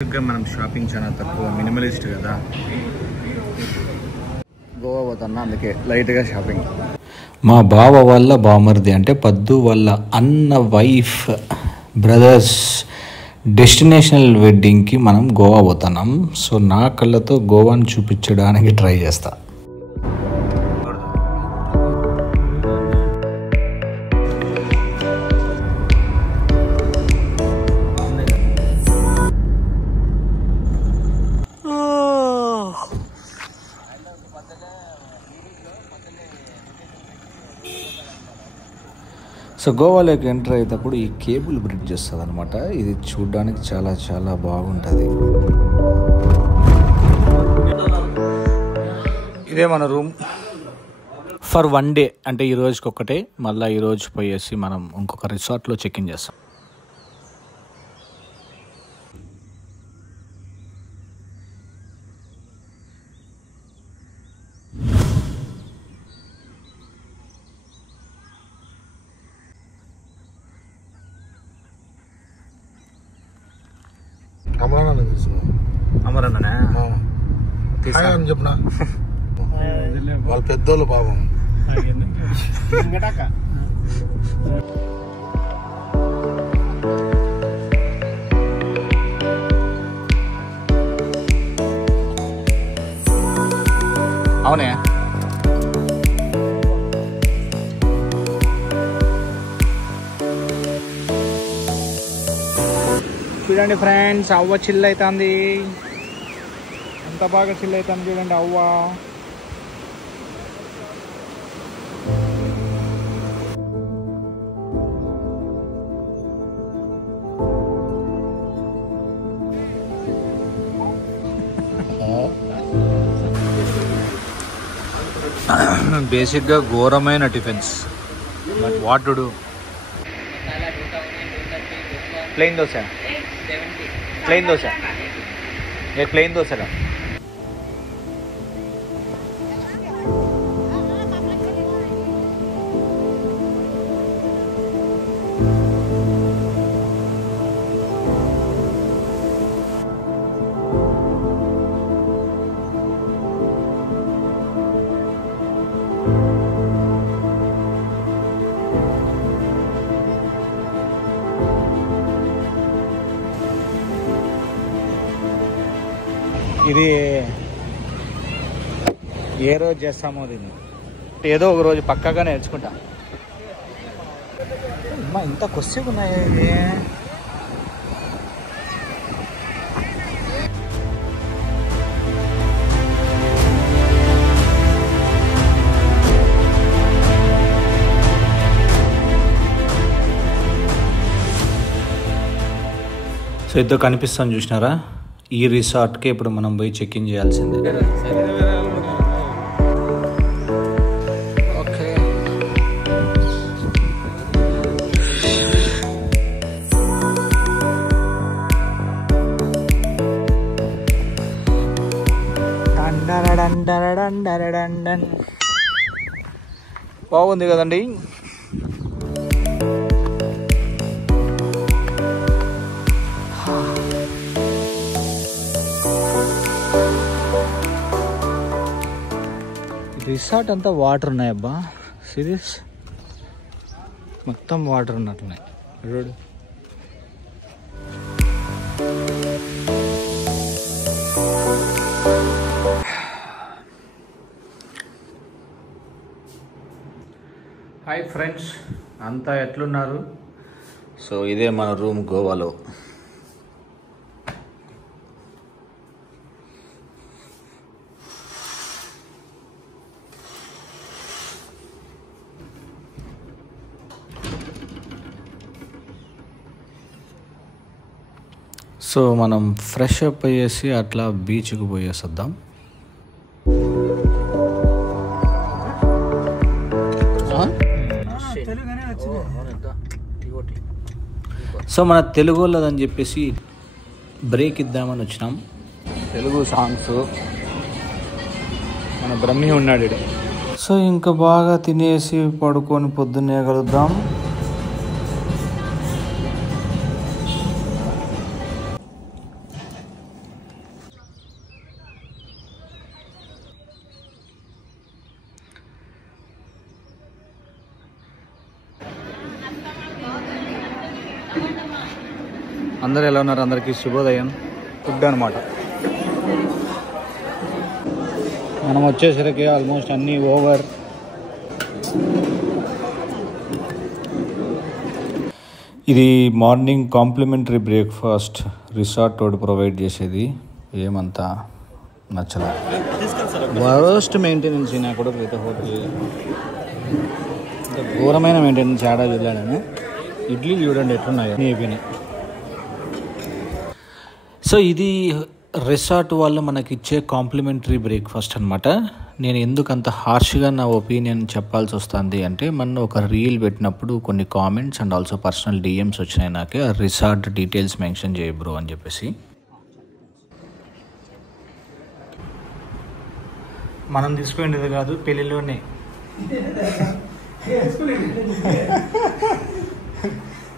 మనం షాపింగ్ చాలా తక్కువ మినిమలిస్ట్ కదా, గోవా పోతున్నా, అందుకే లైట్గా షాపింగ్. మా బావ వాళ్ళ బామర్ది అంటే పద్దు వాళ్ళ అన్న వైఫ్ బ్రదర్స్ డెస్టినేషనల్ వెడ్డింగ్కి మనం గోవా పోతున్నాం. సో నా కళ్ళతో గోవాని చూపించడానికి ట్రై చేస్తా. సో గోవాలోకి ఎంటర్ అయ్యేటప్పుడు ఈ కేబుల్ బ్రిడ్జ్ వస్తుంది అనమాట. ఇది చూడడానికి చాలా చాలా బాగుంటుంది. ఇదే మన రూమ్ ఫర్ 1 డే, అంటే ఈ రోజుకి ఒక్కటే. మళ్ళీ ఈ రోజు పోయేసి మనం ఇంకొక రిసార్ట్లో చెక్ ఇన్ చేస్తాం. అమరన్ననే చెప్పిన వాళ్ళ పెద్దోళ్ళు పాపం. అవునే చూడండి ఫ్రెండ్స్, అవ్వ చిల్ అవుతుంది. ఎంత బాగా చిల్ అవుతుంది చూడండి అవ్వ. బేసిక్గా ఘోరమైన tiffins, but what to do. Plain dosa, plain dosa, A plain dosa. ఇది ఏ రోజు చేస్తామో దీన్ని, ఏదో ఒక రోజు పక్కాగా నేర్చుకుంటా. అమ్మా ఇంత కొద్దిసేపు ఉన్నాయా ఇది. సో ఇద్దరు కనిపిస్తాను చూసినారా, ఈ రిసార్ట్కి ఇప్పుడు మనం పోయి చెక్ ఇన్ చేయాల్సిందే. ఓకే, బాగుంది కదండి. రిసార్ట్ అంతా వాటర్ ఉన్నాయి అబ్బా, సీరియస్ మొత్తం వాటర్ ఉన్నట్టున్నాయి రోడ్. హాయ్ ఫ్రెండ్స్, అంతా ఎట్లున్నారు? సో ఇదే మన రూమ్ గోవాలో. సో మనం ఫ్రెష్ అప్ అయ్యేసి అట్లా బీచ్కి పోయేసొద్దాం. సో మన తెలుగు వాళ్ళదని చెప్పేసి బ్రేక్ ఇద్దామని వచ్చినాం. తెలుగు సాంగ్స్, మన బ్రహ్మి ఉన్నాడు. సో ఇంకా బాగా తినేసి పడుకొని పొద్దున్నే కలుద్దాం. అందరూ ఎలా ఉన్నారు? అందరికీ శుభోదయం. ఫుడ్ అనమాట. మనం వచ్చేసరికి ఆల్మోస్ట్ అన్నీ ఓవర్. ఇది మార్నింగ్ కాంప్లిమెంటరీ బ్రేక్ఫాస్ట్ రిసార్ట్ వాడు ప్రొవైడ్ చేసేది. ఏమంతా నచ్చలే. వరస్ట్ మెయింటెనెన్స్ నా కూడా ప్రీత హోటల్. ఘోరమైన మెయింటెనెన్స్ ఆడా చూడలేను. ఇడ్లీలు చూడండి ఎట్లున్నాయో అయిపోయినాయి. సో ఇది రిసార్ట్ వాళ్ళు మనకి ఇచ్చే కాంప్లిమెంటరీ బ్రేక్ఫాస్ట్ అనమాట. నేను ఎందుకు అంత హార్ష్గా నా ఒపీనియన్ చెప్పాల్సి వస్తుంది అంటే, మన ఒక రీల్ పెట్టినప్పుడు కొన్ని comments and also personal DMs వచ్చినాయి నాకు, ఆ రిసార్ట్ డీటెయిల్స్ మెన్షన్ చేయ బ్రో అని చెప్పేసి. మనం తీసుకునేది కాదు, పెళ్ళిలోనే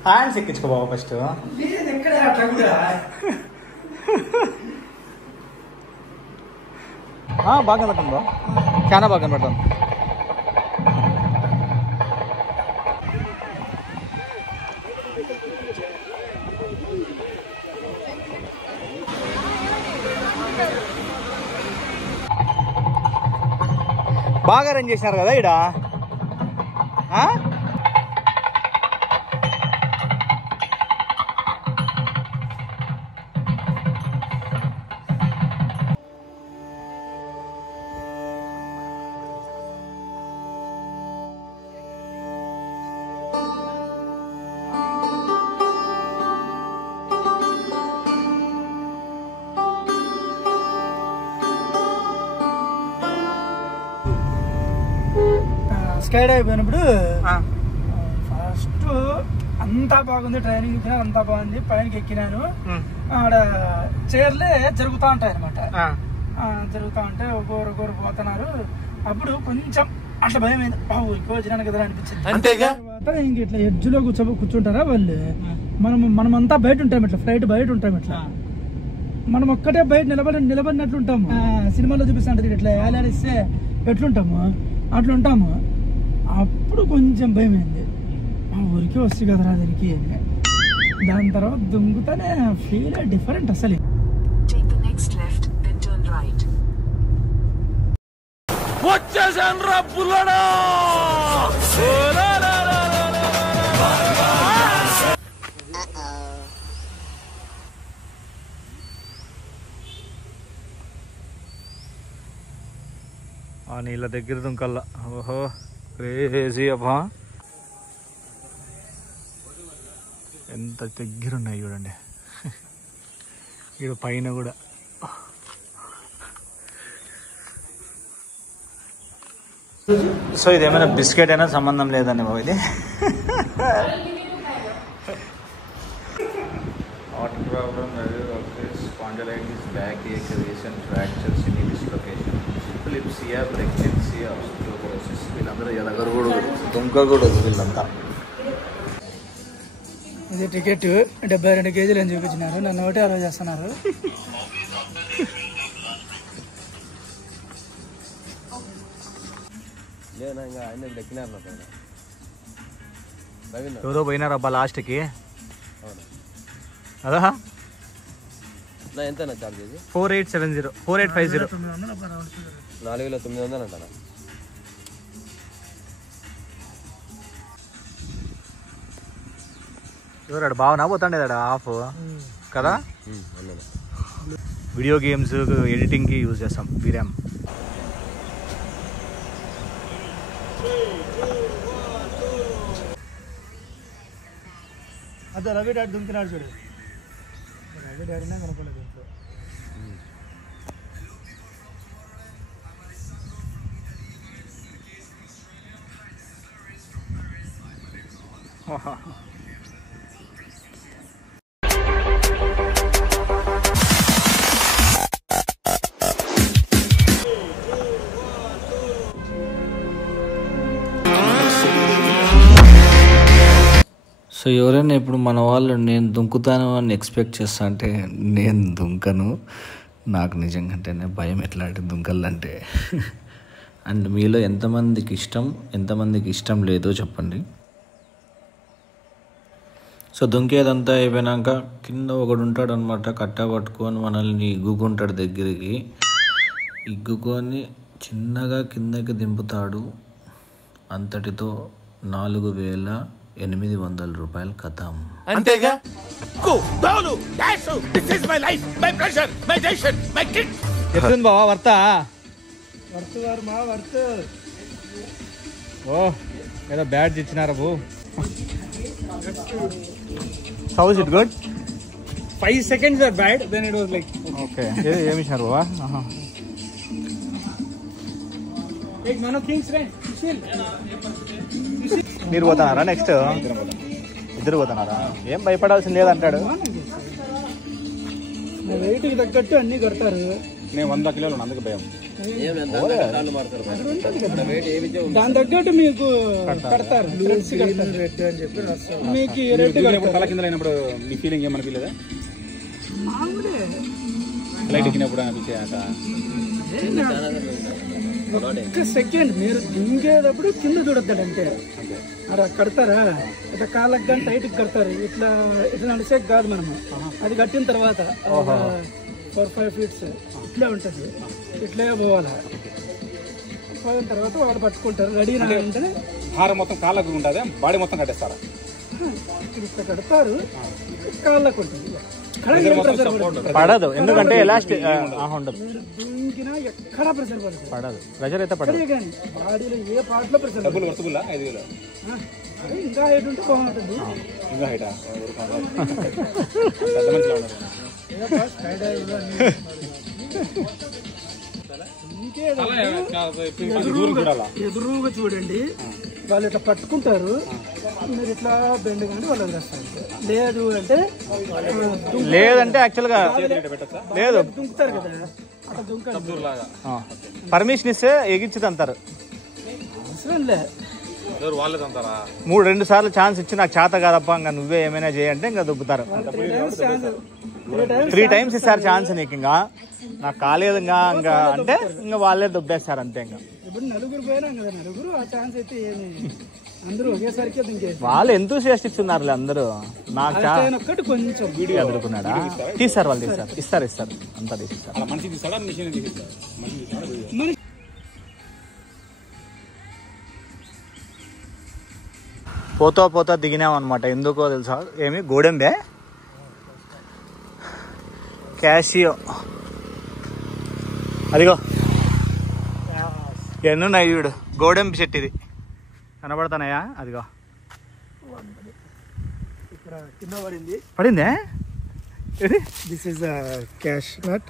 హ్యాండ్స్ ఎక్కించుకో బాబా ఫస్ట్. బాగా కనపడుతుంది బా, చాలా బాగా కనపడుతుంది. బాగా అరేంజ్ చేసినారు కదా ఈడ. స్కై డైవ్ అయిపోయినప్పుడు ఫస్ట్ అంతా బాగుంది, ట్రైనింగ్ ఇచ్చినా అంతా బాగుంది. పైనకి ఎక్కినాను, ఆడ చైర్లే జరుగుతూ ఉంటాయి అనమాట. జరుగుతూ ఉంటే ఒకరు పోతున్నారు. అప్పుడు కొంచెం అట్లా భయం అయింది, ఊరికి వచ్చినాను కదా అనిపించింది. తర్వాత ఇంక ఇట్లా ఎడ్జ్లో కూర్చుంటారా వాళ్ళు. మనమంతా బయట ఉంటాం, ఇట్లా ఫ్లైట్ బయట ఉంటాం. ఇట్లా మనం ఒక్కటే బయట నిలబడినట్లు ఉంటాము. సినిమాలో చూపిస్తుంటది ఇట్లా ఏలాడిస్తే ఎట్లుంటాము అట్లా ఉంటాము. అప్పుడు కొంచెం భయం అయింది, ఊరికి వస్తుంది కదరా దానికి. దాని తర్వాత దుంగుతానే ఫీల్ డిఫరెంట్ అసలు. నీళ్ళ దగ్గర దుంకల్లా. ఓహో క్రేజీ అబ్బా, ఎంత దగ్గర ఉన్నాయి చూడండి. ఇక్కడ పైన కూడా సో ఇదేమైనా బిస్కెట్ అయినా సంబంధం లేదండి బాబు. ఇది water problem, spondylitis, back ache, recent fractures, in dislocation, epilepsia, pregnancy, osteoporosis. వీళ్ళందరూ ఎదగరు దుంకకూడదు వీళ్ళంతా. ఇది టికెట్ 72 కేజీలు అని చూపించినారు, నన్ను ఒకటే అలౌ చేస్తున్నారు. ఎవరో పోయినారబ్బా లాస్ట్కి అదా. ఎంత చార్జ్? 4870, 4850. 4900 అంటారా? ఎవరాడు బాగా పోతాండేదాడు ఆఫ్ కదా. వీడియో గేమ్స్ ఎడిటింగ్కి యూజ్ చేస్తాం వీరామ్. అదే రవి డాడీ దుంకినాడు చూడు. రవి డాడీనే కనపడలేదు. సో ఎవరైనా ఇప్పుడు మన వాళ్ళు నేను దుంకుతాను అని ఎక్స్పెక్ట్ చేస్తా అంటే నేను దుంకను. నాకు నిజంగానే భయం ఎట్లాంటి దుంకలంటే. అండ్ మీలో ఎంతమందికి ఇష్టం లేదో చెప్పండి. సో దుంకేదంతా అయిపోయినాక కింద ఒకడు ఉంటాడు అనమాట, కట్ట పట్టుకొని మనల్ని ఇగ్గుకుంటాడు దగ్గరికి. ఇగ్గుకొని చిన్నగా కిందకి దింపుతాడు. అంతటితో 4,800 రూపాయలు కథం. అంతేగా. ఎట్లుంది బావా వర్తా? ఓ ఏదో బ్యాడ్జ్ ఇచ్చినారా బో. How is it good? 5 seconds are bad, then it was like okay. ఏమి ఇచ్చినారు బావా? one of things right. మీరు పోతున్నారా నెక్స్ట్? ఇద్దరు పోతున్నారా? ఏం భయపడాల్సింది లేదంటాడు. వెయిట్ కి తగ్గట్టు అన్ని కడతారు. నేను 100 కిలోలు అందుకు భయం. దాని తగ్గట్టు మీకు కడతారు. రెడ్ అని చెప్పి మీకు రెడ్ తల కింద అయినప్పుడు మీ ఫీలింగ్ ఏమనిపించలేదా? లైట్ ఎక్కినప్పుడు అనిపించాక ఒక్క సెకండ్ మీరు దింగేటప్పుడు కింద చూడొద్దాడు అంటే అలా కడతారా, ఇట్లా కాళ్ళకి కానీ టైట్ కడతారు. ఇట్లా ఇట్లా నడిచేకి కాదు మనము. అది కట్టిన తర్వాత 4-5 feet ఇట్లే ఉంటుంది, ఇట్లే పోవాలా. పోయిన తర్వాత వాళ్ళు పట్టుకుంటారు. రెడీ అంటే హారం మొత్తం కాళ్ళకు ఉంటుంది, బాడీ మొత్తం కట్టేస్తారా? ఇట్లా కడతారు, కాళ్ళకు ఉంటుంది. పడదు, ఎందుకంటే ఎలాస్టిక్ ఉండదు. దింగినా ఎక్కడ ప్రెషర్ పడదు. ప్రెషర్ అయితే పడదు. కానీ బాడీలో ఏ పార్ట్ లో ప్రెషర్ డబ్బులు వస్తువులా 5,000 ఇంకా హైట్ ఉంటే బాగుంటుంది. ఇంకా హైటా? ఎదురుగా చూడండి, వాళ్ళు ఇట్లా పట్టుకుంటారు, మీరు ఇట్లా బెండ్ కానీ వాళ్ళు వదిలేస్తారు. లేదు అంటే లేదంటే యాక్చువల్ గా లేదు, దుంకుతారు కదా, అట్లా దుంకాలి. పర్మిషన్ ఇస్తే ఎగిచ్చిది అంటారు. అవసరం లే, 2 సార్లు ఛాన్స్ ఇచ్చి నాకు చేత కాదప్ప ఇంకా నువ్వే ఏమైనా చేయంటే ఇంకా దుబ్బుతారు. 3 times ఇస్తారు ఛాన్స్ నీకు. ఇంకా నాకు కాలేదు ఇంకా అంటే ఇంకా వాళ్ళే దుబ్బేస్తారు అంతే. ఇంకా ఇప్పుడు నలుగురు పోయినాం కదా, నలుగురు ఆ ఛాన్స్ అయితే ఏమి అందరూ ఒకేసారికి దింకేసి వాళ్ళు ఎంతూసియాస్టిక్స్ ఉన్నారు అందరూ. నాకు ఒక్కటి కొంచెం ఎదుర్కొన్నాడా? తీస్తారు వాళ్ళు, ఇస్తారు అంతా తీస్తారు. పోతా దిగినాం అనమాట. ఎందుకో తెలుసా? ఏమి గోడెంబే క్యాషియో, అదిగో ఎన్నున్నాయి చూడు. గోడెంబి చెట్టు ఇది కనబడుతున్నాయా? అదిగో ఇక్కడ కింద పడింది. పడిందే. దిస్ ఇస్ క్యాష్ నట్.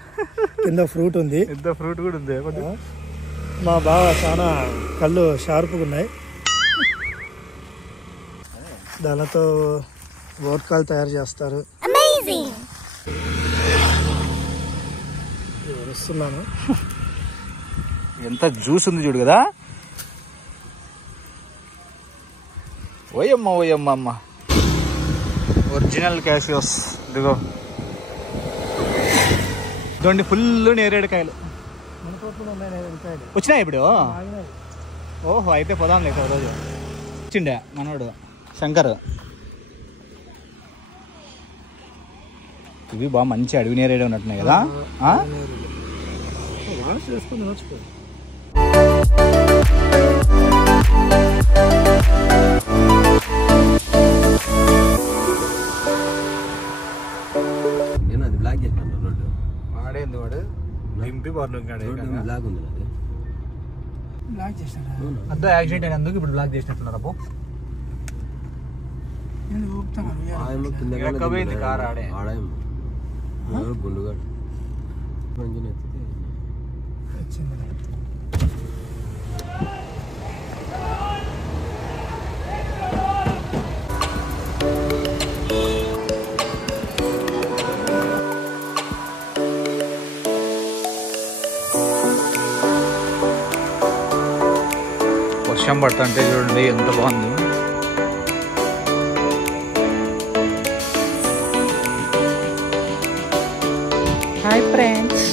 కింద ఫ్రూట్ ఉంది, ఎంత ఫ్రూట్ కూడా ఉంది. మా బావ చాలా కళ్ళు షార్ప్గా ఉన్నాయి. దానితో వోడ్కాలు తయారు చేస్తారు. వస్తున్నాను. ఎంత జ్యూస్ ఉంది చూడు కదా. ఓయమ్మ ఒరిజినల్ క్యాషియోస్. ఇదిగో ఇదండి, ఫుల్ నేరేడుకాయలు వచ్చినాయి ఇప్పుడు. ఓహో, అయితే పోదాం లేక రోజు. వచ్చిండే మనోడు శంకర్. ఇవి బాగా మంచి అడవి నేరేడు ఉన్నట్టున్నాయి కదా. చేసుకుని వచ్చుకో. బ్లాక్ చేస్తాను రోడ్డు వాడేంది వాడు దింపి బ్లాక్ ఉంది అది. బ్లాక్ చేస్తాడా? అంతా యాక్సిడెంట్ అయినందుకు ఇప్పుడు బ్లాక్ చేసినట్టున్నారు. అబ్బో ఎక్కబోయింది కారు ఆడే. ఆడేమో గుండుగాడు మంచిగా ఎత్తితే వర్షం పడుతుంటే చూడండి ఎంత బాగుంది. Hi friends.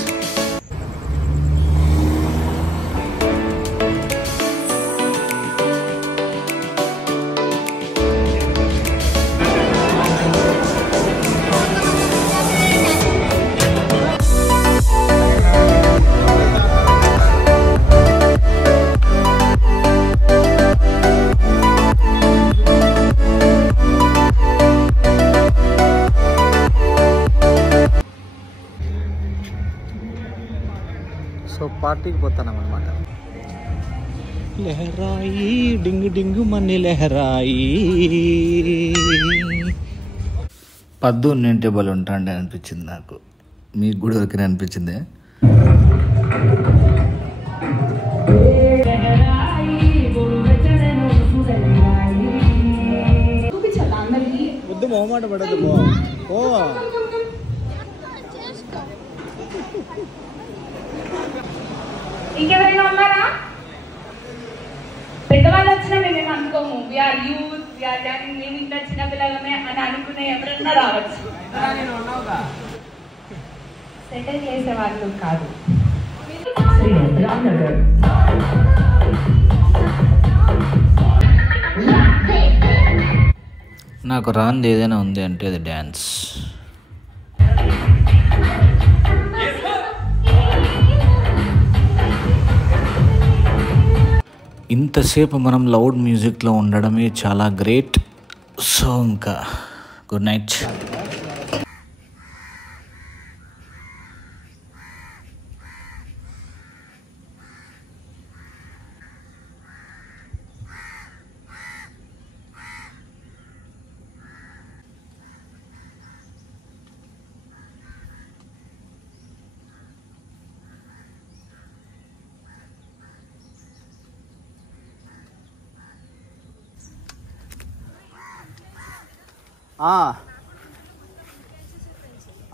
సో పార్టీకి పోతున్నాం అనమాట. లెహరాయి డింగు డింగు మన్ని లెహరాయి. పద్దు నింటే బలు ఉంటాండి అనిపించింది నాకు. మీకు కూడా ఎవరికైనా అనిపించింది? వద్దు మొహమాట పడద్దు ఓ ఇంకెవరైనా ఉన్నారా? పెద్దవాళ్ళు వచ్చినా మేమేమి అనుకోము. వీఆర్ యూత్, వీఆర్ యంగ్, మేము ఇంత చిన్న పిల్లలమే అని అనుకునే ఎవరన్నా రావచ్చు. సెటిల్ చేసే వాళ్ళు కాదు. నాకు రాంది ఏదైనా ఉంది అంటే అది డ్యాన్స్. ఇంతసేపు మనం లౌడ్ మ్యూజిక్లో ఉండడమే చాలా గ్రేట్. సో ఇంకా గుడ్ నైట్.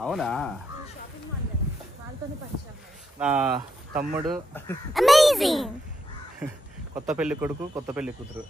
అవునా? నా తమ్ముడు కొత్త పెళ్లి కొడుకు, కొత్త పెళ్లి కూతురు.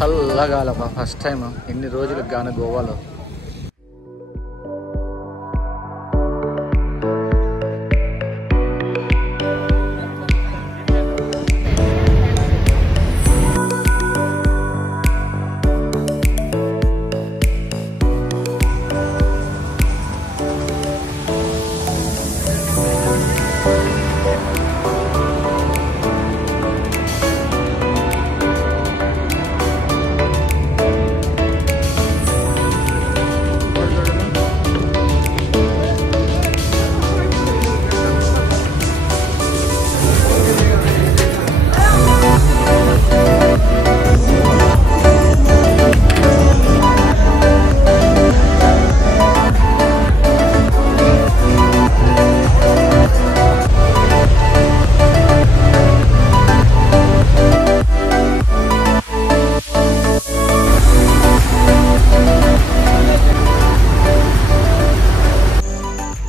చల్లగాలపా ఫస్ట్ టైం ఇన్ని రోజులకు గాను గోవాలో.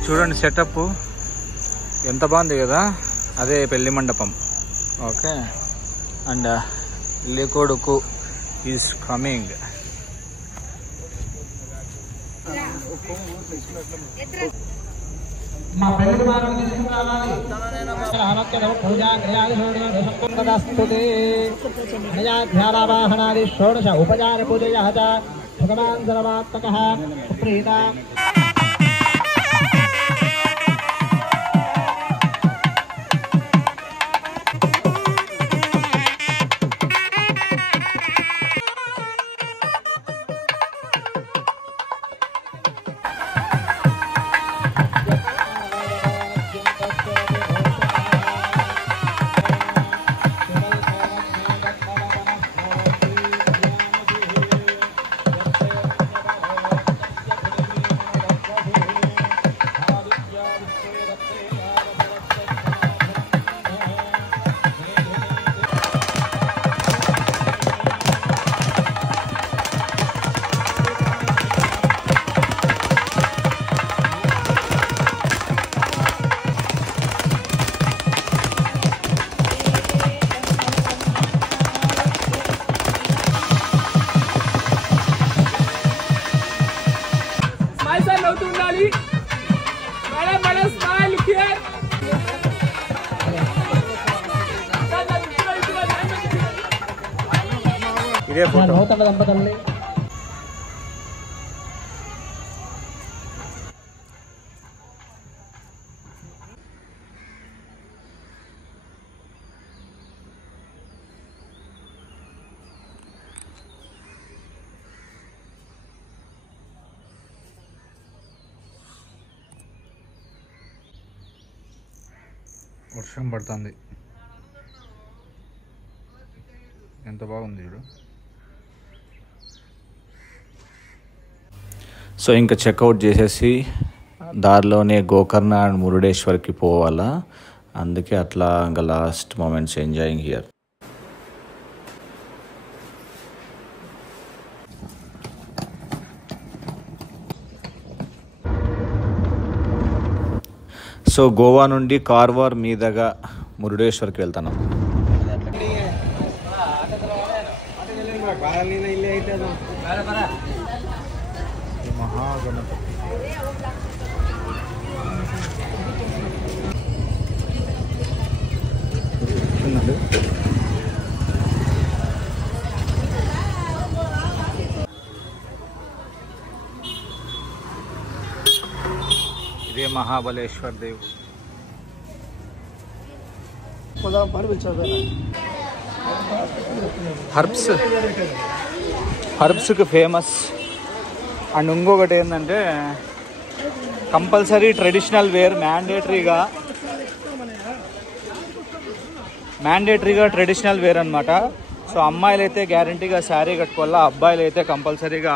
చూడండి సెటప్ ఎంత బాగుంది కదా. అదే పెళ్లి మండపం. ఓకే, అండ్ పెళ్లి కొడుకు ఈజ్ కమింగ్. షోడశ ఉపచార పూజయ భగవాన్ సర్వాత్మకః ప్రీత. ఇదే ఫోటో. నూతన దంపతుల్ని వర్షం పడుతుంది. ఎంత బాగుంది చూడు. సో ఇంకా చెక్అవుట్ చేసేసి దారిలోనే గోకర్ణ అండ్ మురుడేశ్వర్కి పోవాలా. అందుకే అట్లా ఇంకా last moments enjoying here. So Goa నుండి కార్వార్ మీదుగా మురుడేశ్వర్కి వెళ్తున్నాం. మహాగణపతి ఇదే మహాబలేశ్వర్ దేవుడు. హర్బ్స్కి ఫేమస్. అండ్ ఇంకొకటి ఏంటంటే కంపల్సరీ ట్రెడిషనల్ వేర్ మ్యాండేటరీగా ట్రెడిషనల్ వేర్ అనమాట. సో అమ్మాయిలు అయితే గ్యారంటీగా శారీ కట్టుకోవాలా, అబ్బాయిలు అయితే కంపల్సరీగా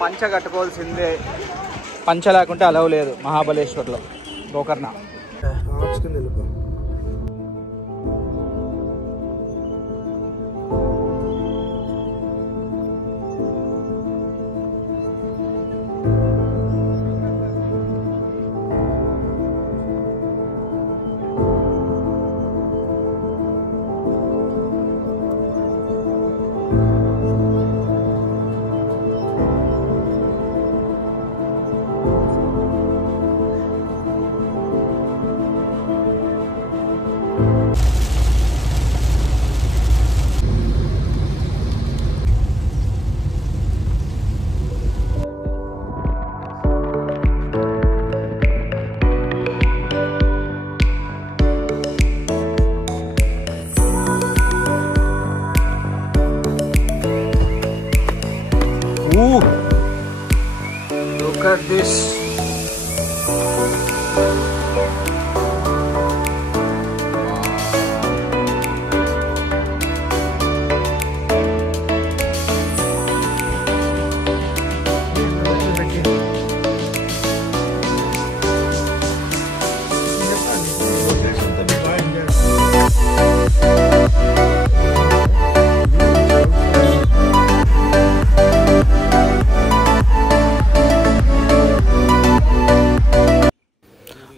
పంచ కట్టుకోవాల్సిందే. పంచ లేకుంటే అలవ్ లేదు మహాబలేశ్వర్లో, గోకర్ణ. Look at this.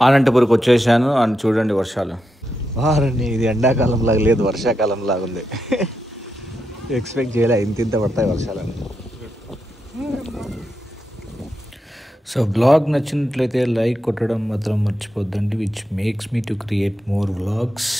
అనంతపురికి వచ్చేసాను. అండ్ చూడండి వర్షాలు. వారండి, ఇది ఎండాకాలం లాగా లేదు, వర్షాకాలం లాగా ఉంది. ఎక్స్పెక్ట్ చేయలే ఇంత పడతాయి వర్షాలని. సో బ్లాగ్ నచ్చినట్లయితే లైక్ కొట్టడం మాత్రం మర్చిపోద్దండి, which makes me to create more vlogs.